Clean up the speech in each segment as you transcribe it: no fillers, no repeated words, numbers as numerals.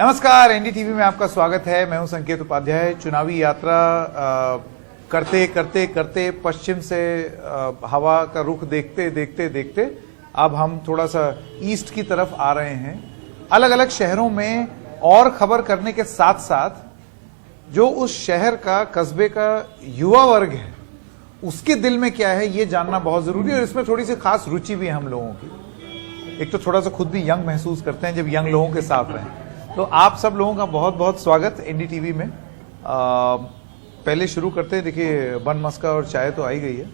नमस्कार, एनडीटीवी में आपका स्वागत है। मैं हूं संकेत उपाध्याय। चुनावी यात्रा करते करते करते पश्चिम से हवा का रुख देखते देखते देखते अब हम थोड़ा सा ईस्ट की तरफ आ रहे हैं। अलग अलग शहरों में और खबर करने के साथ साथ जो उस शहर का, कस्बे का युवा वर्ग है, उसके दिल में क्या है ये जानना बहुत जरूरी है। और इसमें थोड़ी सी खास रुचि भी है हम लोगों की। एक तो थोड़ा सा खुद भी यंग महसूस करते हैं जब यंग लोगों के साथ रहें। तो आप सब लोगों का बहुत बहुत स्वागत एनडीटीवी में। पहले शुरू करते हैं। देखिए, बन मस्का और चाय तो आई गई है,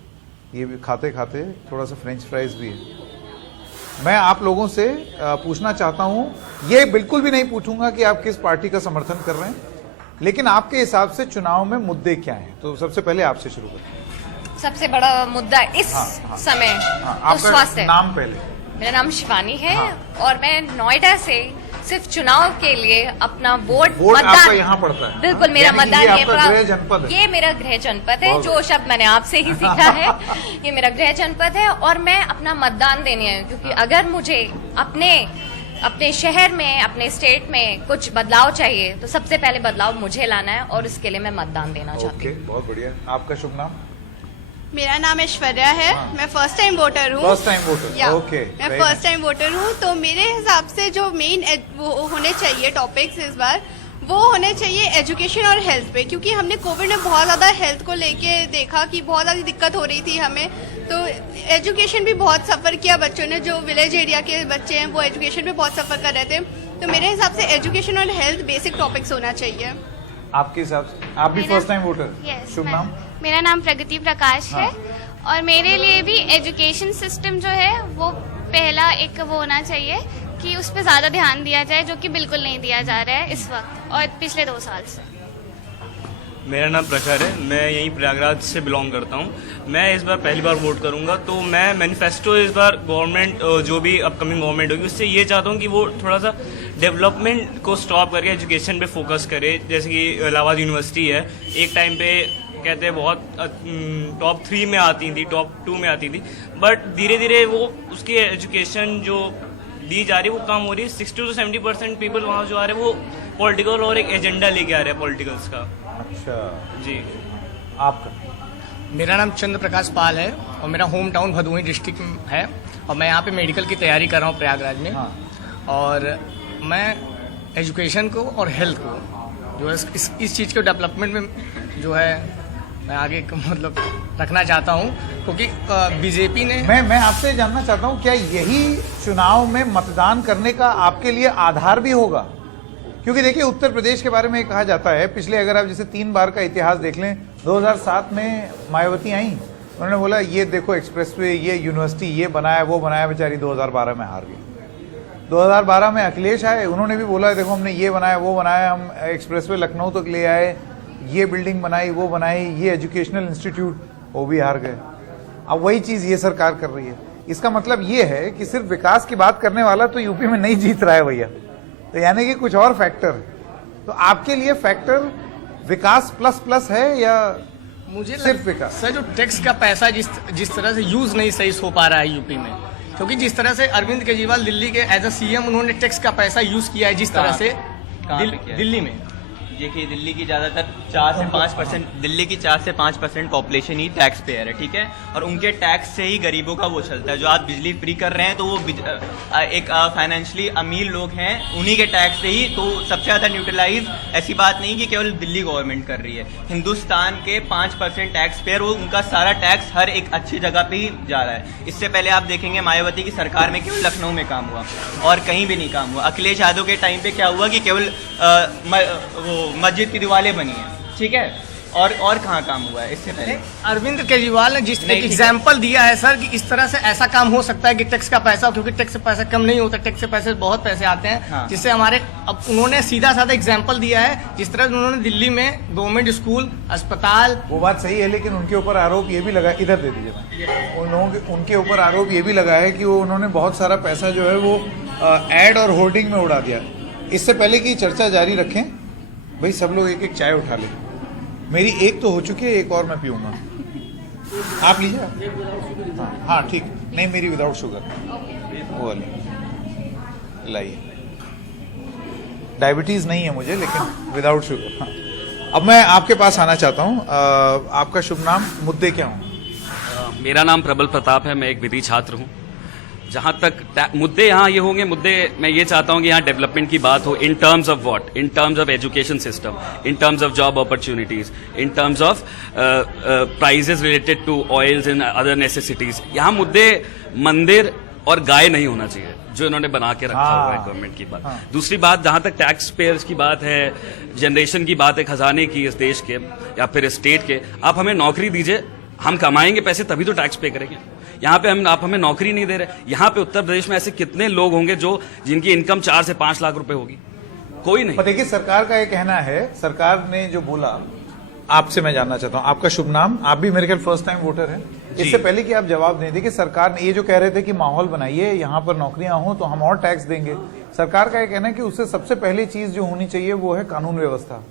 ये भी खाते खाते थोड़ा सा फ्रेंच फ्राइज भी है। मैं आप लोगों से पूछना चाहता हूं, ये बिल्कुल भी नहीं पूछूंगा कि आप किस पार्टी का समर्थन कर रहे हैं, लेकिन आपके हिसाब से चुनाव में मुद्दे क्या हैं। तो सबसे पहले आपसे शुरू करते हैं। सबसे बड़ा मुद्दा इस समय तो स्वास्थ्य। नाम पहले। मेरा नाम शिवानी है और मैं नोएडा से सिर्फ चुनाव के लिए अपना वोट आपका यहाँ पड़ता है। बिल्कुल, मेरा मतदान ये मेरा गृह जनपद है। जो शब्द मैंने आपसे ही सीखा है, ये मेरा गृह जनपद है और मैं अपना मतदान देने आई हूँ, क्योंकि अगर मुझे अपने शहर में, अपने स्टेट में कुछ बदलाव चाहिए तो सबसे पहले बदलाव मुझे लाना है और इसके लिए मैं मतदान देना चाहती हूँ। बहुत बढ़िया। आपका शुभ नाम? मेरा नाम ऐश्वर्या है। मैं फर्स्ट टाइम वोटर हूँ। First time voter, okay. मैं फर्स्ट टाइम वोटर हूँ। तो मेरे हिसाब से जो मेन वो होने चाहिए टॉपिक्स इस बार, वो होने चाहिए एजुकेशन और हेल्थ पे, क्योंकि हमने कोविड में बहुत ज़्यादा हेल्थ को लेके देखा कि बहुत ज़्यादा दिक्कत हो रही थी हमें। तो एजुकेशन भी बहुत सफ़र किया बच्चों ने। जो विलेज एरिया के बच्चे हैं वो एजुकेशन में बहुत सफ़र कर रहे थे। तो मेरे हिसाब से एजुकेशन और हेल्थ बेसिक टॉपिक्स होना चाहिए। आपके हिसाब से? आप भी फर्स्ट टाइम वोटर? शुभ नाम? मेरा नाम प्रगति प्रकाश है और मेरे लिए भी एजुकेशन सिस्टम जो है वो पहला एक वो होना चाहिए कि उस पर ज़्यादा ध्यान दिया जाए, जो कि बिल्कुल नहीं दिया जा रहा है इस वक्त और पिछले 2 साल से। मेरा नाम प्रखर है। मैं यहीं प्रयागराज से बिलोंग करता हूँ। मैं इस बार पहली बार वोट करूँगा, तो मैं मैनिफेस्टो इस बार गवर्नमेंट, जो भी अपकमिंग गवर्नमेंट होगी, उससे ये चाहता हूँ कि वो थोड़ा सा डेवलपमेंट को स्टॉप करके एजुकेशन पे फोकस करे। जैसे कि इलाहाबाद यूनिवर्सिटी है, एक टाइम पे कहते हैं बहुत टॉप 3 में आती थी, टॉप 2 में आती थी, बट धीरे धीरे वो उसकी एजुकेशन जो दी जा रही है वो कम हो रही है। 60 to 70% पीपल वहाँ जो आ रहे हैं वो पॉलिटिकल और एक एजेंडा लेके आ रहे हैं पॉलिटिकल्स का। अच्छा जी। आपका? मेरा नाम चंद्र प्रकाश पाल है और मेरा होम टाउन भदोही डिस्ट्रिक्ट है और मैं यहाँ पे मेडिकल की तैयारी कर रहा हूँ प्रयागराज में। और मैं एजुकेशन को और हेल्थ को जो है इस चीज़ के डेवलपमेंट में जो है मैं आगे मतलब रखना चाहता हूँ, क्योंकि बीजेपी ने मैं आपसे जानना चाहता हूँ, क्या यही चुनाव में मतदान करने का आपके लिए आधार भी होगा? क्योंकि देखिए, उत्तर प्रदेश के बारे में कहा जाता है, पिछले अगर आप जैसे 3 बार का इतिहास देख लें, 2007 में मायावती आई, उन्होंने बोला ये देखो एक्सप्रेसवे, ये यूनिवर्सिटी, ये बनाया, वो बनाया, बेचारी 2012 में हार गई। 2012 में अखिलेश आए, उन्होंने भी बोला देखो हमने ये बनाया, वो बनाया, हम एक्सप्रेसवे लखनऊ तक ले आए, ये बिल्डिंग बनाई, वो बनाई, ये एजुकेशनल इंस्टीट्यूट, वो भी हार गए। अब वही चीज ये सरकार कर रही है। इसका मतलब ये है कि सिर्फ विकास की बात करने वाला तो यूपी में नहीं जीत रहा है भैया, तो यानी कि कुछ और फैक्टर है। तो आपके लिए फैक्टर विकास प्लस है या मुझे सिर्फ विकास? सर, जो टैक्स का पैसा जिस तरह से यूज नहीं सही हो पा रहा है यूपी में, क्योंकि जिस तरह से अरविंद केजरीवाल दिल्ली के एज अ सीएम उन्होंने टैक्स का पैसा यूज किया है जिस तरह से दिल्ली में। देखिए, दिल्ली की ज़्यादातर 4 से 5%, दिल्ली की 4 से 5% पॉपुलेशन ही टैक्स पेयर है, ठीक है। और उनके टैक्स से ही गरीबों का वो चलता है। जो आप बिजली फ्री कर रहे हैं तो वो एक फाइनेंशियली अमीर लोग हैं, उन्हीं के टैक्स से ही तो सबसे ज़्यादा न्यूट्रलाइज। ऐसी बात नहीं कि केवल दिल्ली गवर्नमेंट कर रही है। हिंदुस्तान के 5% टैक्स पेयर, वो उनका सारा टैक्स हर एक अच्छी जगह पे ही जा रहा है। इससे पहले आप देखेंगे मायावती की सरकार में केवल लखनऊ में काम हुआ और कहीं भी नहीं काम हुआ। अखिलेश यादव के टाइम पे क्या हुआ कि केवल वो मस्जिद की दीवारें बनी है, ठीक है, और कहाँ काम हुआ है इससे पहले? अरविंद केजरीवाल ने जिस एक एग्जाम्पल दिया है सर कि इस तरह से ऐसा काम हो सकता है कि टैक्स का पैसा, क्योंकि टैक्स से पैसा कम नहीं होता, टैक्स से पैसे बहुत पैसे आते हैं। हाँ। जिससे हमारे अब उन्होंने सीधा साधा एग्जाम्पल दिया है, जिस तरह उन्होंने दिल्ली में गवर्नमेंट स्कूल, अस्पताल। वो बात सही है, लेकिन उनके ऊपर आरोप ये भी लगा, इधर दे दीजिए, उन लोगों के उनके ऊपर आरोप ये भी लगा है कि वो उन्होंने बहुत सारा पैसा जो है वो एड और होर्डिंग में उड़ा दिया। इससे पहले की चर्चा जारी रखें भाई, सब लोग एक एक चाय उठा लें। मेरी एक तो हो चुकी है, एक और मैं पीऊंगा। आप लीजिए। हाँ ठीक, नहीं मेरी विदाउट शुगर वो वाली लाइए। डायबिटीज नहीं है मुझे, लेकिन विदाउट शुगर। हाँ। अब मैं आपके पास आना चाहता हूँ, आपका शुभ नाम, मुद्दे क्या हों? मेरा नाम प्रबल प्रताप है, मैं एक विधि छात्र हूँ। जहाँ तक मुद्दे यहाँ ये होंगे, मुद्दे मैं ये चाहता हूँ कि यहाँ डेवलपमेंट की बात हो in terms of what, in terms of education system, in terms of job opportunities, in terms of prices related to oils and other necessities. यहाँ मुद्दे मंदिर और गाय नहीं होना चाहिए जो इन्होंने बना के रखा हुआ है गवर्नमेंट की बात। दूसरी बात, जहां तक टैक्स पेयर्स की बात है, जनरेशन की बात है, खजाने की, इस देश के या फिर स्टेट के, आप हमें नौकरी दीजिए, हम कमाएंगे पैसे तभी तो टैक्स पे करेंगे। यहाँ पे आप हमें नौकरी नहीं दे रहे। यहाँ पे उत्तर प्रदेश में ऐसे कितने लोग होंगे जो जिनकी इनकम 4 से 5 लाख रुपए होगी? कोई नहीं। पर देखिए, सरकार का ये कहना है, सरकार ने जो बोला, आपसे मैं जानना चाहता हूं, आपका शुभ नाम, आप भी मेरे ख्याल फर्स्ट टाइम वोटर हैं। इससे पहले कि आप जवाब दें, देखिए सरकार ने ये जो कह रहे थे कि माहौल बनाइए, यहाँ पर नौकरियां हो तो हम और टैक्स देंगे, सरकार का ये कहना है कि उससे सबसे पहली चीज जो होनी चाहिए वो है कानून व्यवस्था।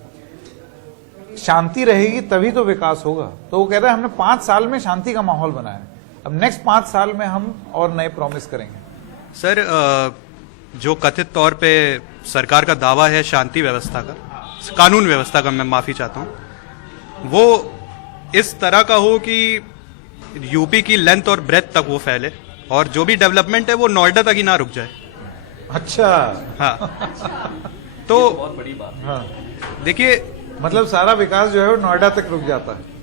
शांति रहेगी तभी तो विकास होगा। तो वो कह रहे हैं हमने 5 साल में शांति का माहौल बनाया, अब नेक्स्ट 5 साल में हम और नए प्रॉमिस करेंगे। सर, जो कथित तौर पे सरकार का दावा है शांति व्यवस्था का, कानून व्यवस्था का, मैं माफी चाहता हूँ, वो इस तरह का हो कि यूपी की लेंथ और ब्रेथ तक वो फैले और जो भी डेवलपमेंट है वो नोएडा तक ही ना रुक जाए। अच्छा। हाँ। तो बहुत बड़ी बात। हाँ, देखिए, मतलब सारा विकास जो है वो नोएडा तक रुक जाता है।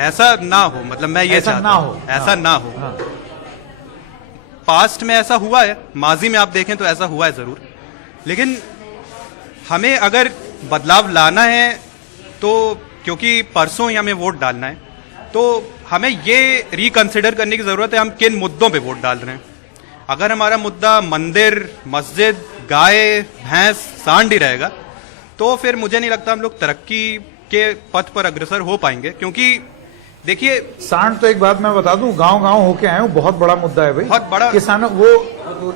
ऐसा ना हो, मतलब मैं ये ऐसा चाहता ना हूं, हो। ऐसा हाँ। ना हो। हाँ। पास्ट में ऐसा हुआ है, माजी में आप देखें तो ऐसा हुआ है जरूर, लेकिन हमें अगर बदलाव लाना है तो, क्योंकि परसों ही हमें वोट डालना है, तो हमें ये रिकंसिडर करने की जरूरत है हम किन मुद्दों पे वोट डाल रहे हैं। अगर हमारा मुद्दा मंदिर, मस्जिद, गाय, भैंस, सांड ही रहेगा तो फिर मुझे नहीं लगता हम लोग तरक्की के पथ पर अग्रसर हो पाएंगे। क्योंकि देखिए, सांड तो एक बात मैं बता दूं, गांव-गांव होके आए हूं, बहुत बड़ा मुद्दा है भाई। बहुत बड़ा। किसानों, वो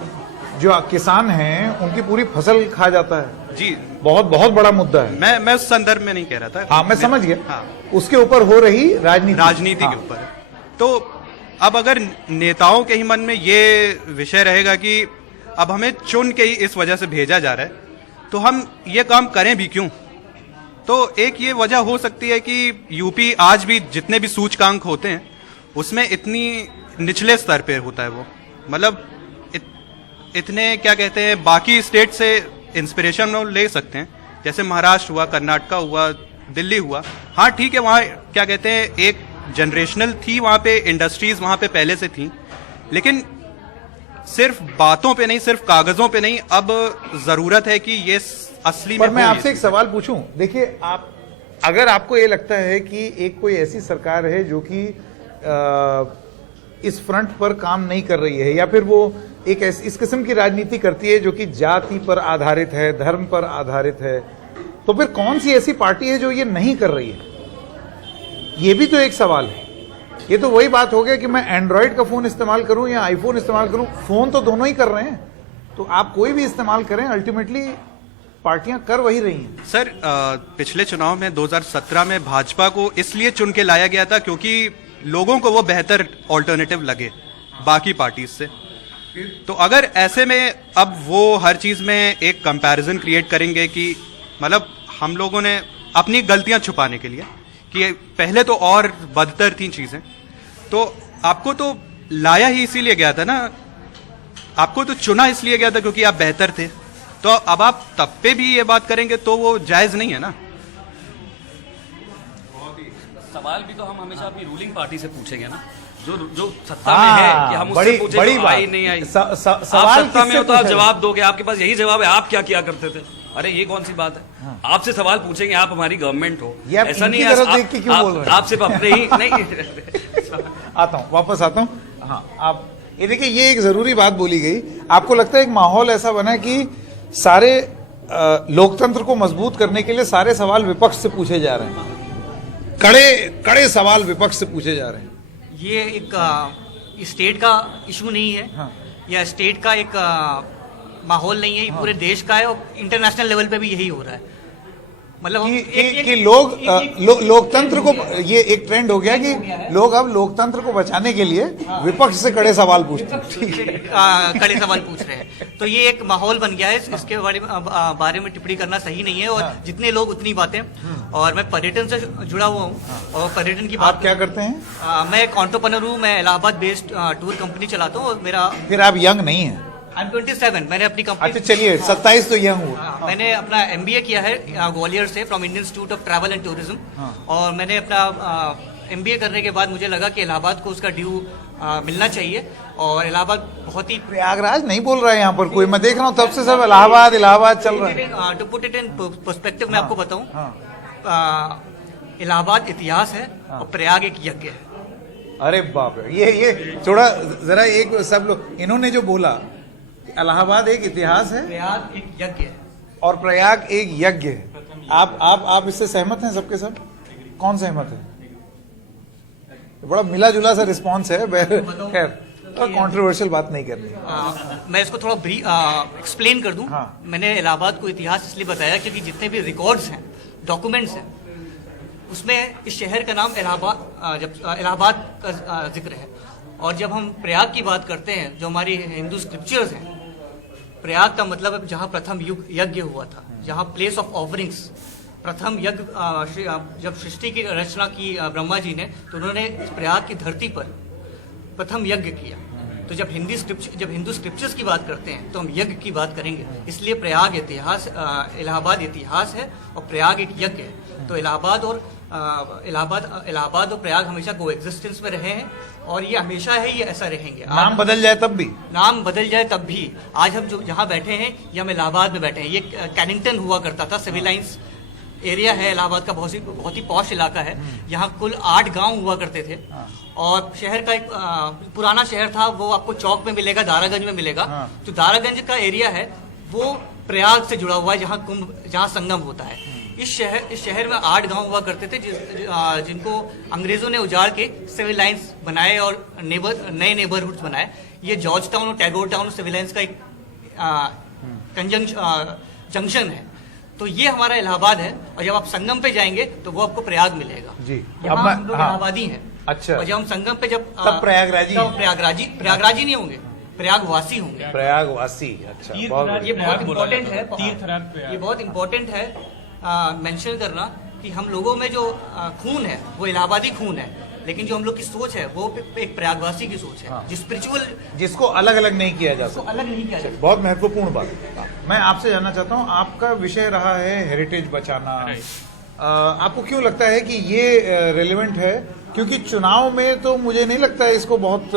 जो किसान हैं उनकी पूरी फसल खा जाता है जी, बहुत बहुत बड़ा मुद्दा है। मैं उस संदर्भ में नहीं कह रहा था। हाँ, मैं समझ गया। हाँ, उसके ऊपर हो रही राजनीति के ऊपर है। तो अब अगर नेताओं के ही मन में ये विषय रहेगा कि अब हमें चुन के ही इस वजह से भेजा जा रहा है, तो हम ये काम करें भी क्यों? तो एक ये वजह हो सकती है कि यूपी आज भी जितने भी सूचकांक होते हैं उसमें इतनी निचले स्तर पे होता है वो, मतलब इतने क्या कहते हैं, बाकी स्टेट से इंस्पिरेशन ले सकते हैं, जैसे महाराष्ट्र हुआ, कर्नाटक हुआ, दिल्ली हुआ। हाँ ठीक है, वहाँ क्या कहते हैं, एक जनरेशनल थी, वहाँ पे इंडस्ट्रीज वहाँ पे पहले से थी, लेकिन सिर्फ बातों पे नहीं, सिर्फ कागजों पे नहीं, अब जरूरत है कि ये असली में। पर मैं आपसे एक सवाल पूछूं, देखिए, आप अगर आपको ये लगता है कि एक कोई ऐसी सरकार है जो कि इस फ्रंट पर काम नहीं कर रही है, या फिर वो एक इस किस्म की राजनीति करती है जो कि जाति पर आधारित है, धर्म पर आधारित है, तो फिर कौन सी ऐसी पार्टी है जो ये नहीं कर रही है? ये भी तो एक सवाल है। ये तो वही बात हो गया कि मैं एंड्रॉइड का फोन इस्तेमाल करूं या आईफोन इस्तेमाल करूं, फोन तो दोनों ही कर रहे हैं, तो आप कोई भी इस्तेमाल करें, अल्टीमेटली पार्टियां कर वही रही हैं। सर, पिछले चुनाव में 2017 में भाजपा को इसलिए चुन के लाया गया था क्योंकि लोगों को वो बेहतर ऑल्टरनेटिव लगे बाकी पार्टीज से। तो अगर ऐसे में अब वो हर चीज में एक कंपैरिजन क्रिएट करेंगे कि मतलब हम लोगों ने अपनी गलतियां छुपाने के लिए कि पहले तो और बदतर थी चीजें, तो आपको तो लाया ही इसीलिए गया था ना, आपको तो चुना इसलिए गया था क्योंकि आप बेहतर थे, तो अब आप तब पे भी ये बात करेंगे तो वो जायज नहीं है ना। सवाल भी तो हम हमेशा अपनी रूलिंग पार्टी से पूछेंगे ना, जो सत्ता में है, कि हम उससे पूछे बड़ी जो बात आई नहीं आई। सवाल आप सत्ता में हो तो आप किससे जवाब दोगे, आपके पास यही जवाब है, आप क्या किया करते थे। अरे ये कौन सी बात है? आपसे सवाल पूछेंगे, आप हमारी गवर्नमेंट हो, ये आप ऐसा नहीं इनकी तरफ देख के क्यों बोल रहे हैं? आप सिर्फ अपने ही नहीं। आता हूं, वापस आता हूं। हाँ, आप ये देखिए, ये एक जरूरी बात बोली गई। आपको लगता है एक माहौल ऐसा बना कि सारे लोकतंत्र को मजबूत करने के लिए सारे सवाल विपक्ष से पूछे जा रहे हैं, कड़े सवाल विपक्ष से पूछे जा रहे हैं। ये एक स्टेट का इशू नहीं है। हाँ। या स्टेट का एक माहौल नहीं है, ये पूरे देश का है और इंटरनेशनल लेवल पे भी यही हो रहा है। मतलब कि लोग लोकतंत्र को, ये एक ट्रेंड हो गया कि लोग अब लोकतंत्र को बचाने के लिए विपक्ष से कड़े सवाल पूछते हैं। ठीक है, कड़े सवाल पूछ रहे हैं, तो ये एक माहौल बन गया है। इसके बारे में टिप्पणी करना सही नहीं है, और जितने लोग उतनी बातें। और मैं पर्यटन से जुड़ा हुआ हूँ, और पर्यटन की बात आप क्या करते हैं? मैं एक एंटरप्रेन्योर हूँ, मैं इलाहाबाद बेस्ड टूर कंपनी चलाता हूँ, और मेरा फिर आप यंग नहीं है? I'm 27, मैंने अपनी कंपनी। अच्छा चलिए, 27 तो यंग हूँ। मैंने अपना MBA किया है ग्वालियर से, from Indian institute of travel and tourism. और मैंने अपना MBA करने के बाद मुझे लगा कि इलाहाबाद को उसका ड्यू मिलना चाहिए, और इलाहाबाद बहुत ही प्रयागराज नहीं बोल रहा है यहाँ पर कोई, मैं देख रहा हूँ तब से सब इलाहाबाद इलाहाबाद चल रहा है। To put it in perspective मैं आपको बताऊं, इलाहाबाद इतिहास है और प्रयाग एक यज्ञ है। अरे बाप रे, ये थोड़ा जरा एक सब लोग, इन्होंने जो बोला इलाहाबाद एक इतिहास है, प्रयाग एक यज्ञ है, और प्रयाग एक यज्ञ है। आप इससे सहमत हैं? सबके सब कौन सहमत है? बड़ा मिला जुला सा रिस्पॉन्स है। खैर, कंट्रोवर्शियल बात नहीं करनी। मैं इसको थोड़ा एक्सप्लेन कर दूं। मैंने इलाहाबाद को इतिहास इसलिए बताया क्योंकि जितने भी रिकॉर्ड्स हैं, डॉक्यूमेंट्स हैं, उसमें इस शहर का नाम इलाहाबाद का जिक्र है। और जब हम प्रयाग की बात करते हैं, जो हमारी हिंदू स्क्रिप्चर्स हैं, प्रयाग का मतलब है जहाँ प्रथम यज्ञ हुआ था, जहाँ प्लेस ऑफ ऑफरिंग्स, प्रथम यज्ञ। जब सृष्टि की रचना की ब्रह्मा जी ने, तो उन्होंने इस प्रयाग की धरती पर प्रथम यज्ञ किया। तो जब हिंदू स्क्रिप्चर्स की बात करते हैं तो हम यज्ञ की बात करेंगे। इसलिए प्रयाग इतिहास, इलाहाबाद इतिहास है और प्रयाग एक यज्ञ है। तो इलाहाबाद और प्रयाग हमेशा को एग्जिस्टेंस में रहे हैं, और ये हमेशा है, ये ऐसा रहेंगे। नाम बदल जाए तब भी, नाम बदल जाए तब भी। आज हम जो जहाँ बैठे हैं, ये हम इलाहाबाद में बैठे हैं। ये कैनिंगटन हुआ करता था, सिविल लाइंस एरिया है इलाहाबाद का, बहुत ही पॉश इलाका है। यहाँ कुल 8 गांव हुआ करते थे, और शहर का एक पुराना शहर था, वो आपको चौक में मिलेगा, दारागंज में मिलेगा। तो दारागंज का एरिया है वो प्रयाग से जुड़ा हुआ है, जहाँ संगम होता है। इस शहर में 8 गांव हुआ करते थे, जिनको अंग्रेजों ने उजाड़ के सिविल लाइंस बनाए और नए नेबरहुड्स बनाए। ये जॉर्ज टाउन और टैगोर टाउन सिविल लाइंस का एक जंक्शन है। तो ये हमारा इलाहाबाद है, और जब आप संगम पे जाएंगे तो वो आपको प्रयाग मिलेगा जी। हम लोग इलाहाबादी हैं। अच्छा, और जब हम संगम पे प्रयागराजी नहीं होंगे, प्रयागवासी होंगे। प्रयागवासी, अच्छा, ये बहुत इम्पोर्टेंट है। ये बहुत इम्पोर्टेंट है मेंशन करना कि हम लोगों में जो खून है वो इलाहाबादी खून है, लेकिन जो हम लोग की सोच है वो एक प्रयागवासी की सोच है। जो स्पिरिचुअल, जिसको अलग अलग नहीं किया जा सकता, अलग नहीं किया जा सकता। बहुत महत्वपूर्ण बात। मैं आपसे जानना चाहता हूँ, आपका विषय रहा है हेरिटेज बचाना। आपको क्यों लगता है कि ये रेलेवेंट है? क्योंकि चुनाव में तो मुझे नहीं लगता है इसको बहुत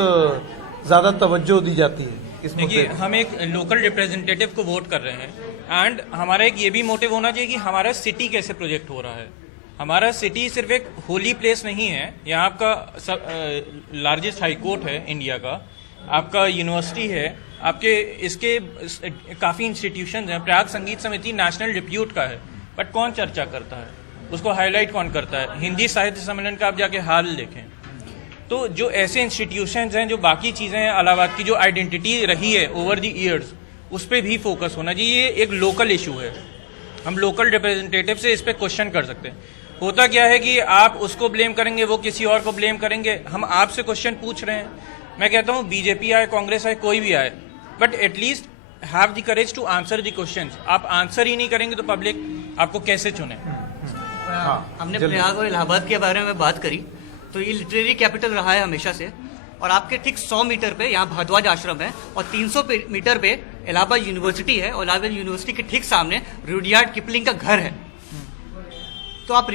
ज्यादा तवज्जो दी जाती है। देखिए, हम एक लोकल रिप्रेजेंटेटिव को वोट कर रहे हैं, एंड हमारा एक ये भी मोटिव होना चाहिए कि हमारा सिटी कैसे प्रोजेक्ट हो रहा है। हमारा सिटी सिर्फ एक होली प्लेस नहीं है। यहाँ आपका लार्जेस्ट हाई कोर्ट है इंडिया का, आपका यूनिवर्सिटी है, आपके इसके काफ़ी इंस्टीट्यूशंस हैं। प्रयाग संगीत समिति नेशनल रिप्यूट का है, बट कौन चर्चा करता है, उसको हाईलाइट कौन करता है? हिंदी साहित्य सम्मेलन का आप जाके हाल देखें तो जो ऐसे इंस्टीट्यूशंस हैं, जो बाकी चीज़ें हैं, इलाहाबाद की जो आइडेंटिटी रही है ओवर द ईयर्स, उस पर भी फोकस होना चाहिए। ये एक लोकल इशू है, हम लोकल रिप्रेजेंटेटिव से इस पर क्वेश्चन कर सकते हैं। होता क्या है कि आप उसको ब्लेम करेंगे, वो किसी और को ब्लेम करेंगे। हम आपसे क्वेश्चन पूछ रहे हैं। मैं कहता हूँ बीजेपी आए, कांग्रेस आए, कोई भी आए, but at least have the courage to answer the questions. आप आंसर ही नहीं करेंगे तो पब्लिक आपको कैसे चुने? हमने प्रयाग और इलाहाबाद के बारे में बात करी, तो ये लिटरेरी कैपिटल रहा है हमेशा से। और आपके ठीक 100 मीटर पे यहाँ भारद्वाज आश्रम है, और 300 मीटर पे इलाहाबाद यूनिवर्सिटी है, और इलाहाबाद यूनिवर्सिटी के ठीक सामने रुडयार्ड किपलिंग का घर है। तो आप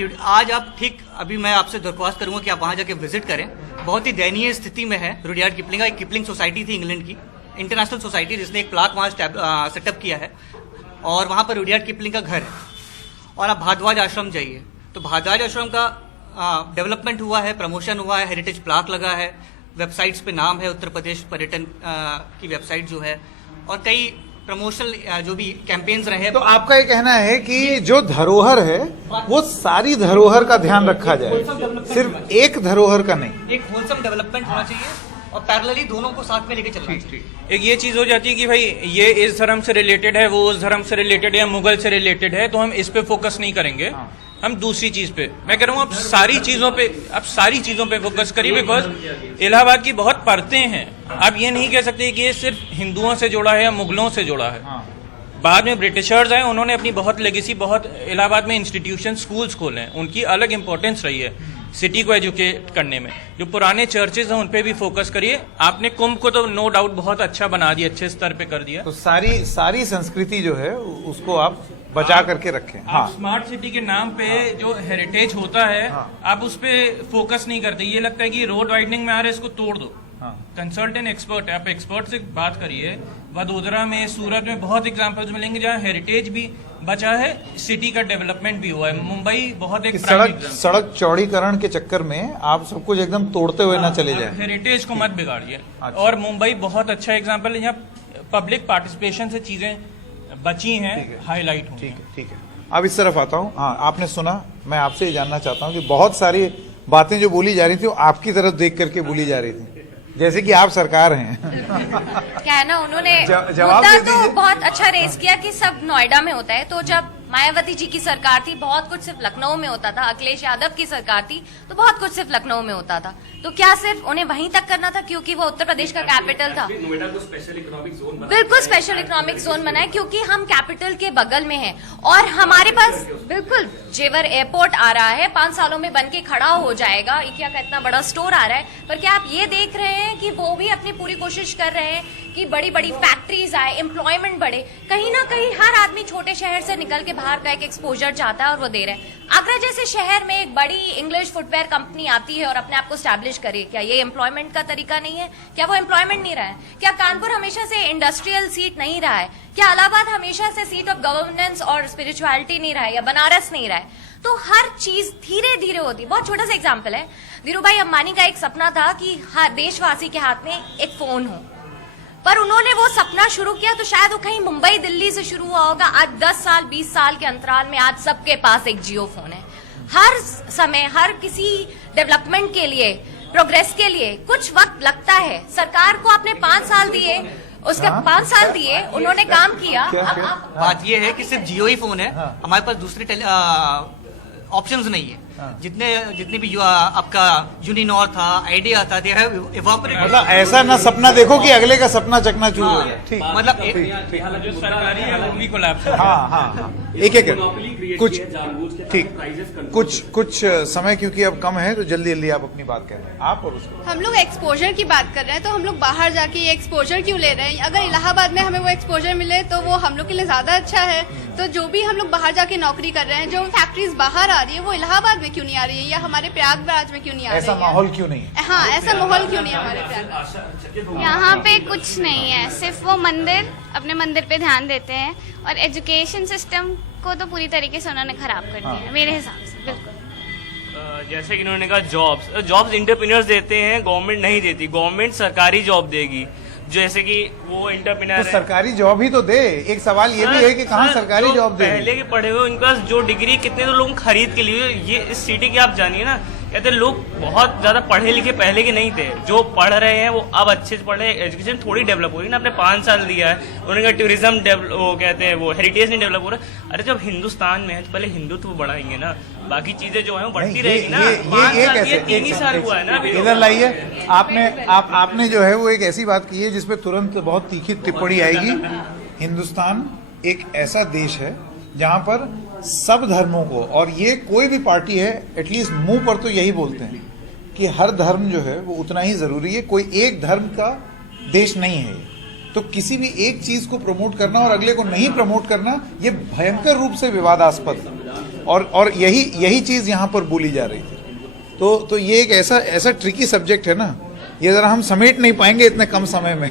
ठीक अभी मैं आपसे दरख्वास्त करूंगा कि आप वहाँ जाके विजिट करें। बहुत ही दयनीय स्थिति में है रुडयार्ड किपलिंग का। एक किपलिंग सोसाइटी थी इंग्लैंड की, इंटरनेशनल सोसाइटी, जिसने एक प्लाक वहाँ सेटअप किया है, और वहाँ पर रुडयार्ड किपलिंग का घर है। और आप भारद्वाज आश्रम जाइए तो भारद्वाज आश्रम का डेवलपमेंट हुआ है, प्रमोशन हुआ है, हेरिटेज प्लाक लगा है, वेबसाइट्स पे नाम है, उत्तर प्रदेश पर्यटन की वेबसाइट जो है, और कई प्रमोशनल जो भी कैंपेन्स रहे। तो आपका ये कहना है कि जो धरोहर है वो सारी धरोहर का ध्यान रखा जाए, सिर्फ एक धरोहर का नहीं। एक होलसम डेवलपमेंट होना चाहिए, और पैरेलली दोनों को साथ में लेके चलना चाहिए। एक ये चीज हो जाती है कि भाई ये इस धर्म से रिलेटेड है, वो उस धर्म से रिलेटेड है, या मुगल से रिलेटेड है, तो हम इस पे फोकस नहीं करेंगे, हम दूसरी चीज पे। मैं कह रहा हूँ आप सारी चीजों पे फोकस करिए, बिकॉज इलाहाबाद की बहुत परतें हैं। आप ये नहीं कह सकते कि ये सिर्फ हिंदुओं से जुड़ा है या मुगलों से जुड़ा है। बाद में ब्रिटिशर्स आए, उन्होंने अपनी बहुत लेगेसी, बहुत इलाहाबाद में इंस्टीट्यूशन, स्कूल्स खोले हैं, उनकी अलग इंपॉर्टेंस रही है सिटी को एजुकेट करने में। जो पुराने चर्चेज हैं उन पे भी फोकस करिए। आपने कुंभ को तो नो डाउट बहुत अच्छा बना दिया, अच्छे स्तर पे कर दिया। तो सारी संस्कृति जो है उसको आप बचा करके रखें। हाँ, स्मार्ट सिटी के नाम पे जो हेरिटेज होता है, आप उस पे फोकस नहीं करते। ये लगता है कि रोड वाइडनिंग में आ रहा है, इसको तोड़ दो। कंसल्ट एंड एक्सपर्ट, आप एक्सपर्ट से बात करिए। वडोदरा में, सूरत में बहुत एग्जांपल्स मिलेंगे जहाँ हेरिटेज भी बचा है, सिटी का डेवलपमेंट भी हुआ है। मुंबई बहुत एक सड़क चौड़ीकरण के चक्कर में आप सब कुछ एकदम तोड़ते हुए ना चले जाए। हेरिटेज को मत बिगाड़िए। और मुंबई बहुत अच्छा एग्जाम्पल है, यहाँ पब्लिक पार्टिसिपेशन से चीजें बची हैं, हाईलाइट हुई। ठीक है। अब इस तरफ आता हूँ। हाँ, आपने सुना, मैं आपसे ये जानना चाहता हूँ कि बहुत सारी बातें जो बोली जा रही थी वो आपकी तरफ देख करके बोली जा रही थी, जैसे कि आप सरकार हैं। क्या है ना, उन्होंने जवाब मुद्दा दे तो दीजिए। बहुत अच्छा रेस किया कि सब नोएडा में होता है। तो जब मायावती जी की सरकार थी, बहुत कुछ सिर्फ लखनऊ में होता था। अखिलेश यादव की सरकार थी तो बहुत कुछ सिर्फ लखनऊ में होता था। तो क्या सिर्फ उन्हें वहीं तक करना था क्योंकि वो उत्तर प्रदेश का कैपिटल था? नोएडा को स्पेशल इकोनॉमिक जोन बना, बिल्कुल स्पेशल इकोनॉमिक जोन बनाए क्योंकि हम कैपिटल के बगल में हैं और हमारे पास बिल्कुल जेवर एयरपोर्ट आ रहा है, 5 सालों में बन के खड़ा हो जाएगा। इकिया का इतना बड़ा स्टोर आ रहा है, पर क्या आप ये देख रहे हैं कि वो भी अपनी पूरी कोशिश कर रहे हैं कि बड़ी बड़ी फैक्ट्रीज आए, एम्प्लॉयमेंट बढ़े। कहीं ना कहीं हर आदमी छोटे शहर से निकल के बाहर का एक एक्सपोजर चाहता है और वो दे रहे हैं। आगरा जैसे शहर में एक बड़ी इंग्लिश फुटवेयर कंपनी आती है और अपने आप को स्टैब्लिश करे, क्या ये एम्प्लॉयमेंट का तरीका नहीं है? क्या वो एम्प्लॉयमेंट नहीं रहा है? क्या कानपुर हमेशा से इंडस्ट्रियल सीट नहीं रहा है? क्या इलाहाबाद हमेशा से सीट ऑफ गवर्नेंस और स्पिरिचुअलिटी नहीं रहा है, या बनारस नहीं रहा है? तो हर चीज धीरे धीरे होती है। बहुत छोटा सा एग्जाम्पल है, धीरू भाई अंबानी का एक सपना था कि हर देशवासी के हाथ में एक फोन हो, पर उन्होंने वो सपना शुरू किया तो शायद वो कहीं मुंबई दिल्ली से शुरू हुआ होगा। आज 10 साल 20 साल के अंतराल में आज सबके पास एक जियो फोन है। हर समय, हर किसी डेवलपमेंट के लिए, प्रोग्रेस के लिए कुछ वक्त लगता है। सरकार को आपने 5 साल दिए, उसके 5 साल दिए, उन्होंने काम किया। बात ये है कि सिर्फ जियो ही फोन है, हमारे पास दूसरे ऑप्शंस नहीं है। जितने भी आपका यूनिनॉर था, आइडिया था, दे हैव इवैपोरेटेड। मतलब ऐसा ना सपना देखो कि अगले का सपना चकनाचूर हो जाए। ठीक, मतलब जो सरकारी है वो भी कोलैप्स। हाँ, एक कुछ ठीक, कुछ समय क्योंकि अब कम है तो जल्दी जल्दी आप अपनी बात कह रहे हैं, आप और उसको। हम लोग एक्सपोजर की बात कर रहे हैं, तो हम लोग बाहर जाके ये एक्सपोजर क्यों ले रहे हैं? अगर इलाहाबाद में हमें वो एक्सपोजर मिले तो वो हम लोग के लिए ज्यादा अच्छा है। तो जो भी हम लोग बाहर जाके नौकरी कर रहे हैं, जो फैक्ट्रीज बाहर आ रही है वो इलाहाबाद में क्यों नहीं आ रही है, या हमारे प्रयागराज में क्यों नहीं आ रही है? ऐसा माहौल क्यों नहीं है? हाँ, ऐसा माहौल क्यों नहीं है हमारे प्रयागराज? यहाँ पे कुछ नहीं है, सिर्फ वो मंदिर, अपने मंदिर पे ध्यान देते हैं, और एजुकेशन सिस्टम को तो पूरी तरीके से उन्होंने खराब कर दिया है मेरे हिसाब से। बिल्कुल जैसे कि इन्होंने कहा जॉब्स इंटरप्रेन्योर्स देते हैं, गवर्नमेंट नहीं देती। गवर्नमेंट सरकारी जॉब देगी, जैसे कि वो इंटरप्रेन्योर तो सरकारी जॉब ही तो दे। एक सवाल ये भी है कि कहाँ सरकारी जॉब दे? पहले के पढ़े हुए उनके पास जो डिग्री, कितने तो लोग खरीद के लिए। ये इस सिटी की आप जानिए ना, कहते लोग बहुत ज्यादा पढ़े लिखे पहले के नहीं थे, जो पढ़ रहे हैं वो अब अच्छे से पढ़ रहे हैं। एजुकेशन थोड़ी डेवलप हो रही है ना, आपने 5 साल दिया है, उन्होंने कहा टूरिज्म वो कहते हैं वो हेरिटेज नहीं डेवलप हो रहा। अरे जब हिंदुस्तान में है तो पहले हिंदुत्व बढ़ाएंगे ना, बाकी चीजें जो है वो बढ़ती रहेगी ना। 3 ही साल हुआ है ना अभी। इधर लाइए, आपने जो है वो एक ऐसी बात की है जिसपे तुरंत बहुत तीखी टिप्पणी आएगी। हिंदुस्तान एक ऐसा देश है जहां पर सब धर्मों को, और ये कोई भी पार्टी है एटलीस्ट मुंह पर तो यही बोलते हैं कि हर धर्म जो है वो उतना ही जरूरी है, कोई एक धर्म का देश नहीं है। तो किसी भी एक चीज को प्रमोट करना और अगले को नहीं प्रमोट करना, ये भयंकर रूप से विवादास्पद है। और यही चीज यहाँ पर बोली जा रही थी। तो ये एक ऐसा ट्रिकी सब्जेक्ट है ना, ये जरा हम समेट नहीं पाएंगे इतने कम समय में।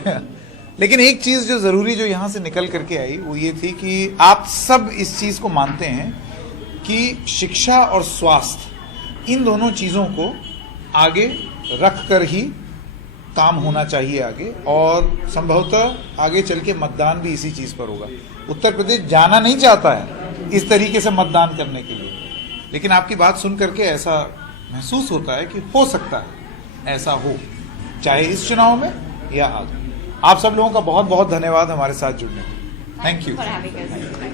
लेकिन एक चीज जो जरूरी जो यहाँ से निकल करके आई वो ये थी कि आप सब इस चीज को मानते हैं कि शिक्षा और स्वास्थ्य, इन दोनों चीजों को आगे रख कर ही काम होना चाहिए आगे, और संभवतः आगे चल के मतदान भी इसी चीज पर होगा। उत्तर प्रदेश जाना नहीं चाहता है इस तरीके से मतदान करने के लिए, लेकिन आपकी बात सुन करके ऐसा महसूस होता है कि हो सकता है ऐसा हो। चाहे इस चुनाव में या आगे। आप सब लोगों का बहुत बहुत धन्यवाद हमारे साथ जुड़ने। Thank you. for having us.